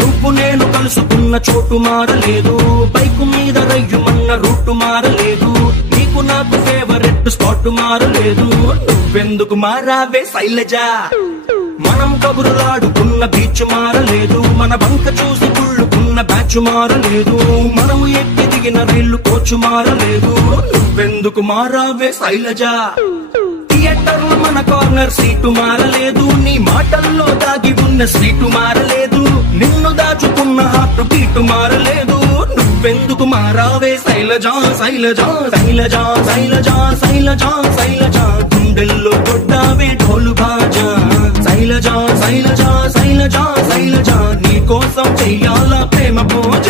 నువ్వు నేను కలుసుకున్న చోటు మారలేదు, బైకు మీద రయ్యుమన్న రూటు మారలేదు, నీకు నాకు ఫేవరెట్ స్పాట్ మారలేదు. నువ్వెందుకు మారావే శైలజ? మనం కబురులాడుకున్న బీచ్ మారలేదు, మన బంక చూసి కుళ్ళుకున్న బ్యాచ్ మారలేదు, మనము ఎక్కి దిగిన రైలు కోచ్ మారలేదు. నువ్వెందుకు మారావే శైలజ? థియేటర్లో మన కార్నర్ సీటు మారలేదు, నీ మాటల్లో దాగి ఉన్న సీటు మారలేదు, నిన్ను దాచుకున్న హార్ట్ బీటు మారలేదు. నువ్వెందుకు మారావే శైలజ? శైలజ శైలజ శైలజ శైలజ శైలజ గుండెల్లో కొట్టావే ఢోలు బాజా. శైలజ శైలజ శైలజ శైలజ నీ కోసం చెయ్యాల ప్రేమ పూజ.